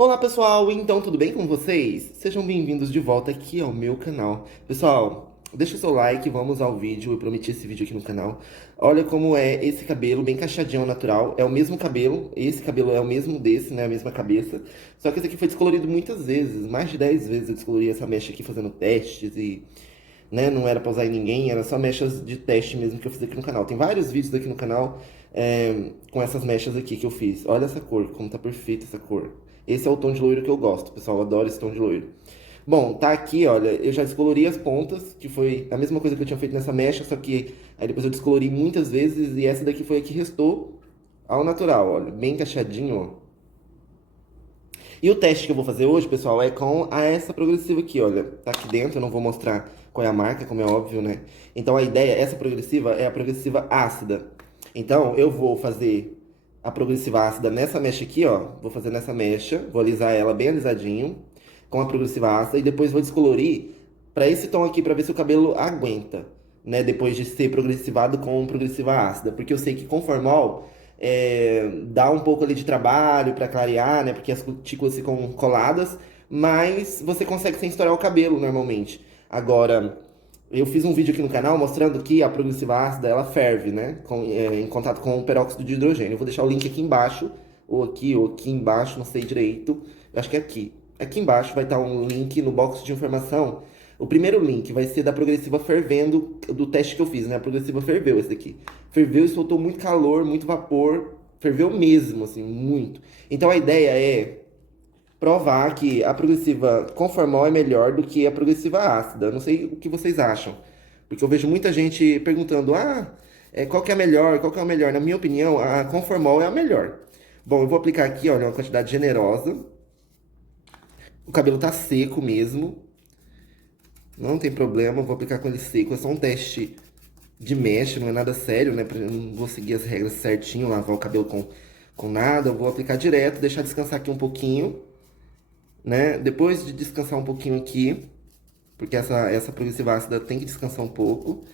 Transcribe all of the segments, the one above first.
Olá pessoal, então tudo bem com vocês? Sejam bem-vindos de volta aqui ao meu canal. Pessoal, deixa o seu like, vamos ao vídeo, eu prometi esse vídeo aqui no canal. Olha como é esse cabelo, bem cacheadinho natural, é o mesmo cabelo, esse cabelo é o mesmo desse, né, a mesma cabeça. Só que esse aqui foi descolorido muitas vezes, mais de 10 vezes eu descolori essa mecha aqui fazendo testes e, né, não era pra usar em ninguém, era só mechas de teste mesmo que eu fiz aqui no canal. Tem vários vídeos aqui no canal com essas mechas aqui que eu fiz. Olha essa cor, como tá perfeita essa cor. Esse é o tom de loiro que eu gosto, pessoal, eu adoro esse tom de loiro. Bom, tá aqui, olha, eu já descolori as pontas, que foi a mesma coisa que eu tinha feito nessa mecha, só que aí depois eu descolori muitas vezes e essa daqui foi a que restou ao natural, olha, bem encaixadinho, ó. E o teste que eu vou fazer hoje, pessoal, é com essa progressiva aqui, olha. Tá aqui dentro, eu não vou mostrar qual é a marca, como é óbvio, né? Então a ideia, essa progressiva é a progressiva ácida. Então eu vou fazer a progressiva ácida nessa mecha aqui, ó. Vou fazer nessa mecha, vou alisar ela bem alisadinho, com a progressiva ácida, e depois vou descolorir pra esse tom aqui, pra ver se o cabelo aguenta, né? Depois de ser progressivado com progressiva ácida. Porque eu sei que com formol dá um pouco ali de trabalho para clarear, né? Porque as cutículas ficam coladas, mas você consegue sem estourar o cabelo normalmente. Agora, eu fiz um vídeo aqui no canal mostrando que a progressiva ácida ela ferve, né? Em contato com o peróxido de hidrogênio. Eu vou deixar o link aqui embaixo, ou aqui embaixo, não sei direito. Eu acho que é aqui. Aqui embaixo vai estar um link no box de informação. O primeiro link vai ser da progressiva fervendo do teste que eu fiz, né? A progressiva ferveu esse daqui. Ferveu e soltou muito calor, muito vapor. Ferveu mesmo, assim, muito. Então a ideia é provar que a progressiva conformal é melhor do que a progressiva ácida. Não sei o que vocês acham. Porque eu vejo muita gente perguntando, qual que é a melhor, qual que é a melhor? Na minha opinião, a conformal é a melhor. Bom, eu vou aplicar aqui, olha, uma quantidade generosa. O cabelo tá seco mesmo. Não tem problema, eu vou aplicar com ele seco. É só um teste de mecha, não é nada sério, né? Eu não vou seguir as regras certinho, lavar o cabelo com nada. Eu vou aplicar direto, deixar descansar aqui um pouquinho, né? Depois de descansar um pouquinho aqui, porque essa progressiva ácida tem que descansar um pouco.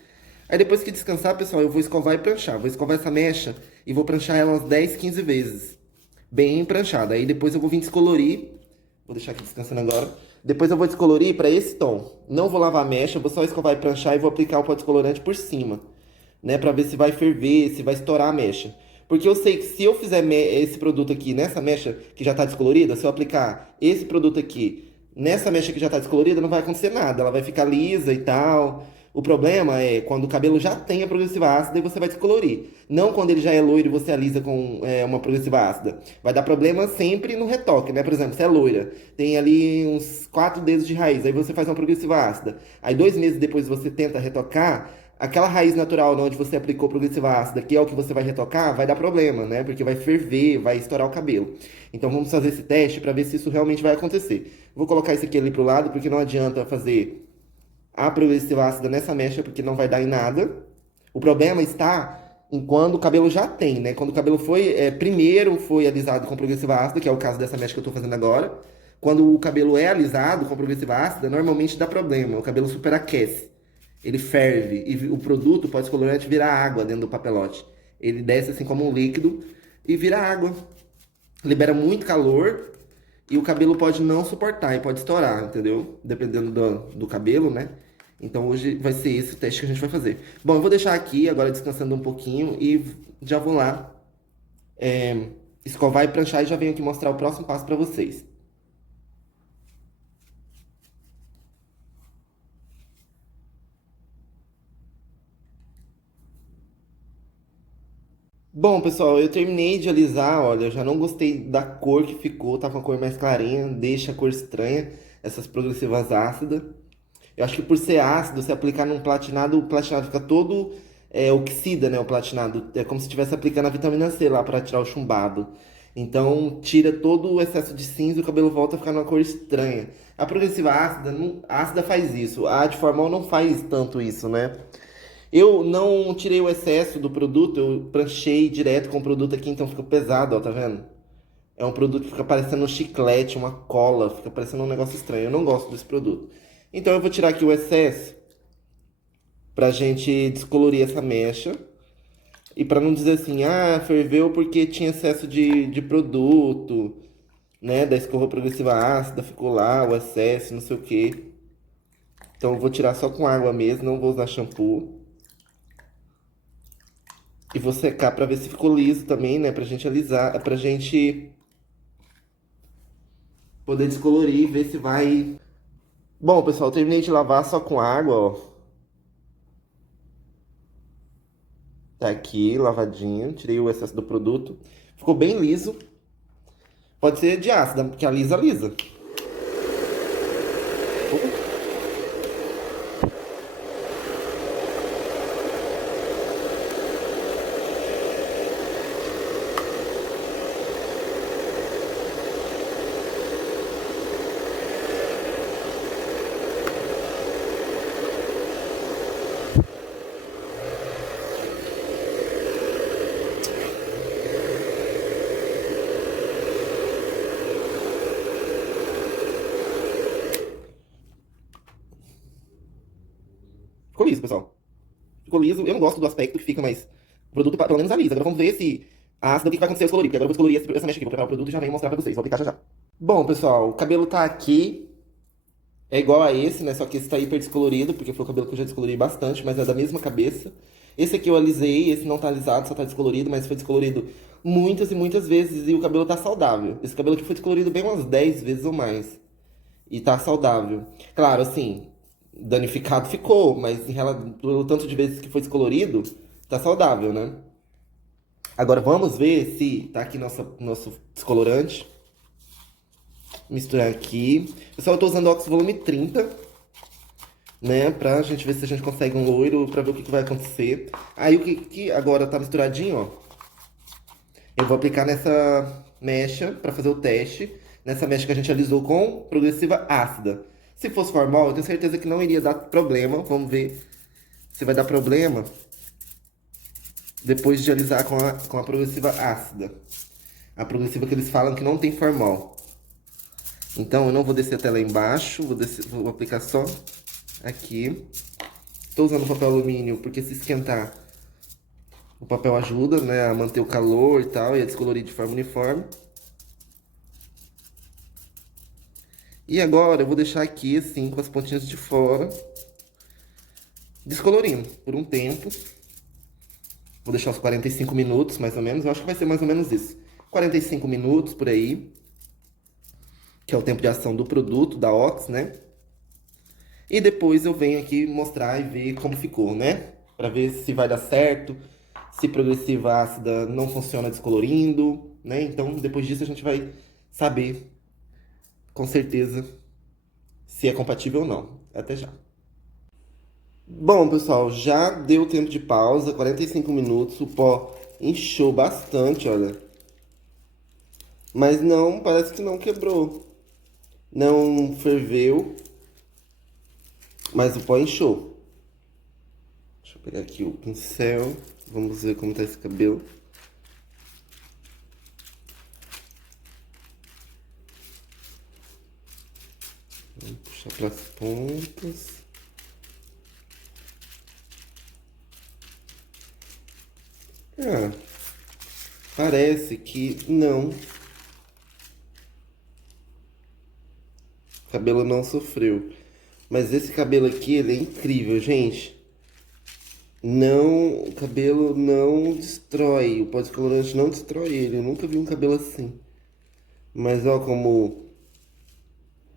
Aí depois que descansar, pessoal, eu vou escovar e pranchar. Vou escovar essa mecha e vou pranchar ela umas 10, 15 vezes. Bem pranchada. Aí depois eu vou vir descolorir. Vou deixar aqui descansando agora. Depois eu vou descolorir para esse tom. Não vou lavar a mecha, vou só escovar e pranchar e vou aplicar o pó descolorante por cima, né? Pra ver se vai ferver, se vai estourar a mecha. Porque eu sei que se eu fizer esse produto aqui nessa mecha que já tá descolorida, se eu aplicar esse produto aqui nessa mecha que já tá descolorida, não vai acontecer nada. Ela vai ficar lisa e tal. O problema é quando o cabelo já tem a progressiva ácida e você vai descolorir. Não quando ele já é loiro e você alisa com uma progressiva ácida. Vai dar problema sempre no retoque, né? Por exemplo, se é loira, tem ali uns 4 dedos de raiz, aí você faz uma progressiva ácida. Aí 2 meses depois você tenta retocar, aquela raiz natural onde você aplicou progressiva ácida, que é o que você vai retocar, vai dar problema, né? Porque vai ferver, vai estourar o cabelo. Então vamos fazer esse teste para ver se isso realmente vai acontecer. Vou colocar isso aqui ali pro lado, porque não adianta fazer a progressiva ácida nessa mecha, porque não vai dar em nada. O problema está em quando o cabelo já tem, né? Quando o cabelo primeiro foi alisado com progressiva ácida, que é o caso dessa mecha que eu tô fazendo agora. Quando o cabelo é alisado com progressiva ácida, normalmente dá problema, o cabelo superaquece. Ele ferve e o produto pode descolorante virar água dentro do papelote. Ele desce assim como um líquido e vira água. Libera muito calor e o cabelo pode não suportar e pode estourar, entendeu? Dependendo do cabelo, né? Então hoje vai ser esse o teste que a gente vai fazer. Bom, eu vou deixar aqui agora descansando um pouquinho e já vou lá escovar e pranchar e já venho aqui mostrar o próximo passo para vocês. Bom, pessoal, eu terminei de alisar, olha, eu já não gostei da cor que ficou, tá com a cor mais clarinha, deixa a cor estranha, essas progressivas ácidas. Eu acho que por ser ácido, se aplicar num platinado, o platinado fica todo oxida, né? O platinado. É como se estivesse aplicando a vitamina C lá para tirar o chumbado. Então, tira todo o excesso de cinza e o cabelo volta a ficar numa cor estranha. A progressiva ácida, ácida faz isso. A de formal não faz tanto isso, né? Eu não tirei o excesso do produto, eu pranchei direto com o produto aqui, então fica pesado, ó, tá vendo? É um produto que fica parecendo um chiclete, uma cola, fica parecendo um negócio estranho. Eu não gosto desse produto. Então eu vou tirar aqui o excesso pra gente descolorir essa mecha. E pra não dizer assim, ferveu porque tinha excesso de produto, né, da escova progressiva ácida, ficou lá, o excesso, não sei o quê. Então eu vou tirar só com água mesmo, não vou usar shampoo. E vou secar pra ver se ficou liso também, né, pra gente alisar, pra gente poder descolorir e ver se vai... Bom, pessoal, terminei de lavar só com água, ó. Tá aqui, lavadinho, tirei o excesso do produto. Ficou bem liso. Pode ser de ácida, porque a lisa, lisa. Ficou liso, pessoal. Ficou liso. Eu não gosto do aspecto que fica, mas o produto pelo menos alisa. Agora vamos ver se a ácida, o que vai acontecer ao descolorir. Porque agora eu vou descolorir essa mecha aqui. Vou preparar o produto e já venho mostrar pra vocês. Vou aplicar já já. Bom, pessoal, o cabelo tá aqui. É igual a esse, né? Só que esse tá hiper descolorido, porque foi o cabelo que eu já descolori bastante, mas é da mesma cabeça. Esse aqui eu alisei, esse não tá alisado, só tá descolorido, mas foi descolorido muitas e muitas vezes e o cabelo tá saudável. Esse cabelo aqui foi descolorido bem umas 10 vezes ou mais. E tá saudável. Claro, assim, danificado ficou, mas pelo tanto de vezes que foi descolorido, tá saudável, né? Agora vamos ver se tá aqui nosso descolorante. Misturar aqui. Pessoal, eu tô usando óxido volume 30, né? Pra gente ver se a gente consegue um loiro, pra ver o que vai acontecer. Aí o que agora tá misturadinho, ó. Eu vou aplicar nessa mecha pra fazer o teste. Nessa mecha que a gente alisou com progressiva ácida. Se fosse formal, eu tenho certeza que não iria dar problema. Vamos ver se vai dar problema depois de alisar com a progressiva ácida. A progressiva que eles falam que não tem formal. Então eu não vou descer até lá embaixo, vou aplicar só aqui. Estou usando papel alumínio porque se esquentar, o papel ajuda, né, a manter o calor e tal, e a descolorir de forma uniforme. E agora eu vou deixar aqui assim, com as pontinhas de fora, descolorindo por um tempo. Vou deixar uns 45 minutos, mais ou menos. Eu acho que vai ser mais ou menos isso. 45 minutos por aí, que é o tempo de ação do produto, da Ox, né? E depois eu venho aqui mostrar e ver como ficou, né? Pra ver se vai dar certo, se progressiva ácida não funciona descolorindo, né? Então, depois disso a gente vai saber, com certeza, se é compatível ou não. Até já. Bom, pessoal, já deu tempo de pausa, 45 minutos, o pó inchou bastante, olha. Mas não, parece que não quebrou. Não ferveu, mas o pó inchou. Deixa eu pegar aqui o pincel, vamos ver como tá esse cabelo. Vamos puxar para as pontas. Ah, parece que não. O cabelo não sofreu. Mas esse cabelo aqui, ele é incrível, gente. Não, o cabelo não destrói. O pó descolorante não destrói ele. Eu nunca vi um cabelo assim. Mas ó, como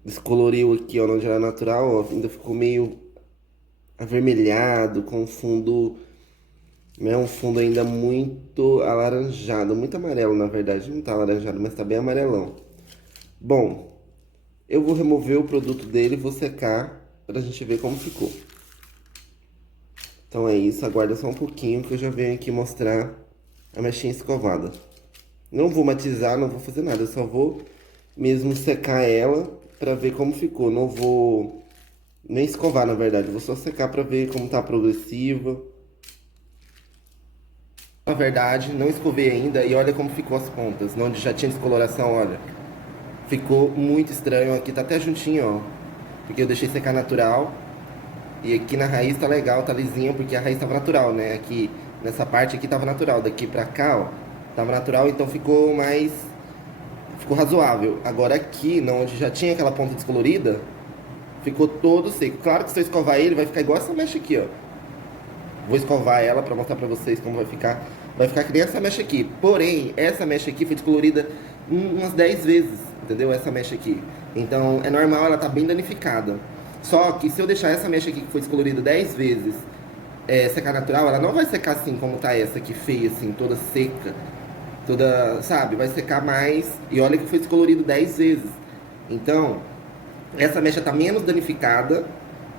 descoloriu aqui, ó, onde era natural, ó, ainda ficou meio avermelhado, com fundo, né, um fundo ainda muito alaranjado, muito amarelo, na verdade, não tá alaranjado, mas tá bem amarelão. Bom, eu vou remover o produto dele e vou secar pra gente ver como ficou. Então é isso, aguarda só um pouquinho que eu já venho aqui mostrar a mechinha escovada. Não vou matizar, não vou fazer nada, eu só vou mesmo secar ela pra ver como ficou. Não vou nem escovar, na verdade, vou só secar pra ver como tá a progressiva. Na verdade, não escovei ainda e olha como ficou as pontas, onde já tinha descoloração, olha. Ficou muito estranho, aqui tá até juntinho, ó. Porque eu deixei secar natural. E aqui na raiz tá legal, tá lisinho, porque a raiz tava natural, né? Aqui, nessa parte aqui tava natural, daqui pra cá, ó, tava natural, então ficou ficou razoável. Agora aqui, onde já tinha aquela ponta descolorida, ficou todo seco. Claro que se eu escovar ele, vai ficar igual essa mecha aqui, ó. Vou escovar ela pra mostrar pra vocês como vai ficar. Vai ficar que nem essa mecha aqui. Porém, essa mecha aqui foi descolorida umas 10 vezes, entendeu? Essa mecha aqui. Então, é normal, ela tá bem danificada. Só que se eu deixar essa mecha aqui que foi descolorida 10 vezes secar natural, ela não vai secar assim como tá essa aqui feia, assim, toda seca. Toda, sabe? Vai secar mais. E olha que foi descolorido 10 vezes. Então, essa mecha tá menos danificada,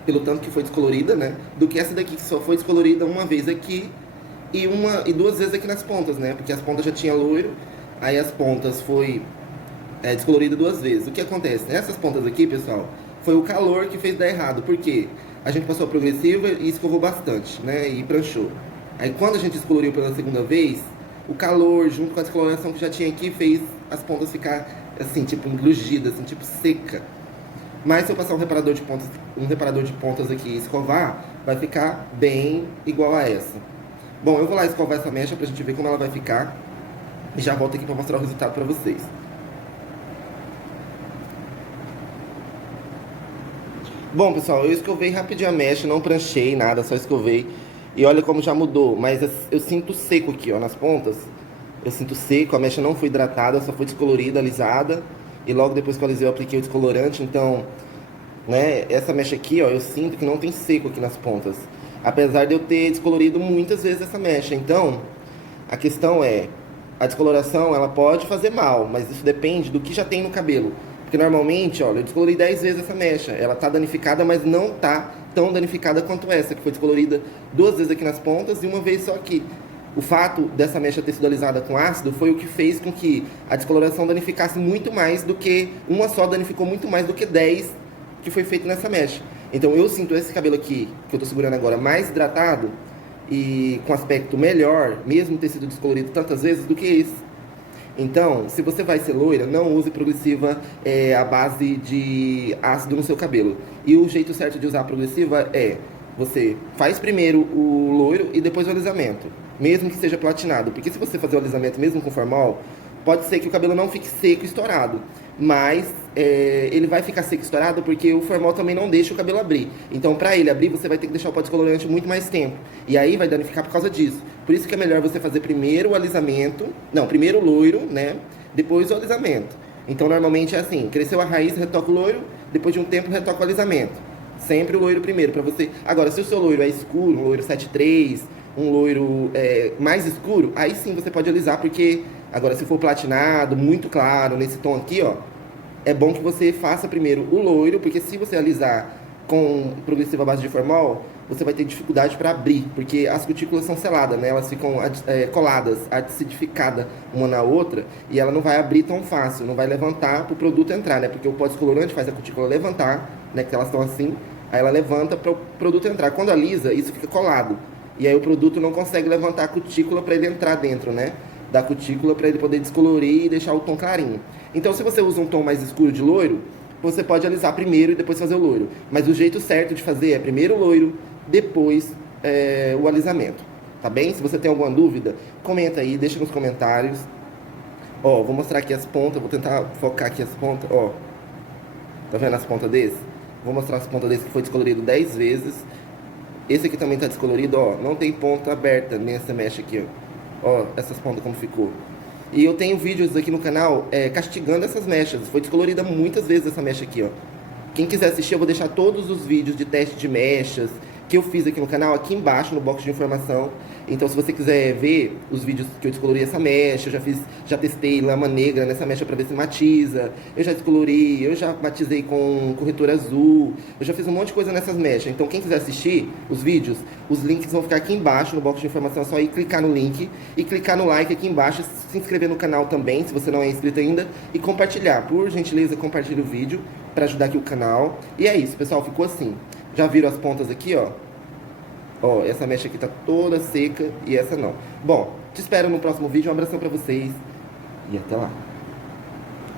pelo tanto que foi descolorida, né? Do que essa daqui que só foi descolorida uma vez aqui e duas vezes aqui nas pontas, né? Porque as pontas já tinha loiro, aí as pontas foi descolorida duas vezes. O que acontece? Nessas pontas aqui, pessoal, foi o calor que fez dar errado. Por quê? A gente passou a progressiva e escovou bastante, né? E pranchou. Aí quando a gente descoloriu pela segunda vez, o calor, junto com a descoloração que já tinha aqui, fez as pontas ficar assim, tipo, engrugidas, assim, tipo, seca. Mas se eu passar um reparador de pontas aqui e escovar, vai ficar bem igual a essa. Bom, eu vou lá escovar essa mecha pra gente ver como ela vai ficar. E já volto aqui pra mostrar o resultado pra vocês. Bom, pessoal, eu escovei rapidinho a mecha, não pranchei nada, só escovei. E olha como já mudou, mas eu sinto seco aqui, ó, nas pontas. Eu sinto seco, a mecha não foi hidratada, só foi descolorida, alisada. E logo depois que eu alisei eu apliquei o descolorante, então, né, essa mecha aqui, ó, eu sinto que não tem seco aqui nas pontas. Apesar de eu ter descolorido muitas vezes essa mecha. Então, a questão é, a descoloração, ela pode fazer mal, mas isso depende do que já tem no cabelo. Porque normalmente, olha, eu descolori 10 vezes essa mecha. Ela tá danificada, mas não tá tão danificada quanto essa, que foi descolorida duas vezes aqui nas pontas e uma vez só aqui. O fato dessa mecha ter sido alisada com ácido foi o que fez com que a descoloração danificasse muito mais do que... Uma só danificou muito mais do que 10 que foi feito nessa mecha. Então eu sinto esse cabelo aqui, que eu tô segurando agora, mais hidratado e com aspecto melhor, mesmo ter sido descolorido tantas vezes, do que esse. Então, se você vai ser loira, não use progressiva à base de ácido no seu cabelo. E o jeito certo de usar a progressiva é... Você faz primeiro o loiro e depois o alisamento, mesmo que seja platinado. Porque se você fazer o alisamento mesmo com formol, pode ser que o cabelo não fique seco e estourado. Mas ele vai ficar seco e estourado porque o formol também não deixa o cabelo abrir. Então, pra ele abrir, você vai ter que deixar o pó descolorante muito mais tempo. E aí vai danificar por causa disso. Por isso que é melhor você fazer primeiro o alisamento... Não, primeiro o loiro, né? Depois o alisamento. Então, normalmente é assim. Cresceu a raiz, retoca o loiro. Depois de um tempo, retoca o alisamento. Sempre o loiro primeiro, pra você... Agora, se o seu loiro é escuro, um loiro 7.3, um loiro mais escuro, aí sim você pode alisar, porque... Agora, se for platinado, muito claro, nesse tom aqui, ó, é bom que você faça primeiro o loiro, porque se você alisar com progressiva base de formol, você vai ter dificuldade para abrir, porque as cutículas são seladas, né? Elas ficam coladas, acidificadas uma na outra, e ela não vai abrir tão fácil, não vai levantar para o produto entrar, né? Porque o pó descolorante faz a cutícula levantar, né? Que elas estão assim, aí ela levanta para o produto entrar. Quando alisa, isso fica colado, e aí o produto não consegue levantar a cutícula para ele entrar dentro, né? Da cutícula, para ele poder descolorir e deixar o tom clarinho. Então, se você usa um tom mais escuro de loiro, você pode alisar primeiro e depois fazer o loiro. Mas o jeito certo de fazer é primeiro o loiro, depois o alisamento. Tá bem? Se você tem alguma dúvida, comenta aí, deixa nos comentários. Ó, vou mostrar aqui as pontas, vou tentar focar aqui as pontas, ó. Tá vendo as pontas desse? Vou mostrar as pontas desse que foi descolorido 10 vezes. Esse aqui também tá descolorido, ó. Não tem ponta aberta nessa mecha aqui, ó. Ó, essas pontas como ficou. E eu tenho vídeos aqui no canal castigando essas mechas. Foi descolorida muitas vezes essa mecha aqui, ó. Quem quiser assistir, eu vou deixar todos os vídeos de teste de mechas que eu fiz aqui no canal, aqui embaixo no box de informação. Então, se você quiser ver os vídeos que eu descolori essa mecha, eu já testei lama negra nessa mecha pra ver se matiza. Eu já descolori, eu já matizei com corretor azul. Eu já fiz um monte de coisa nessas mechas. Então, quem quiser assistir os vídeos, os links vão ficar aqui embaixo no box de informação. É só ir clicar no link e clicar no like aqui embaixo. Se inscrever no canal também, se você não é inscrito ainda. E compartilhar. Por gentileza, compartilhe o vídeo pra ajudar aqui o canal. E é isso, pessoal. Ficou assim. Já viram as pontas aqui, ó? Ó, essa mecha aqui tá toda seca e essa não. Bom, te espero no próximo vídeo. Um abração pra vocês e até lá.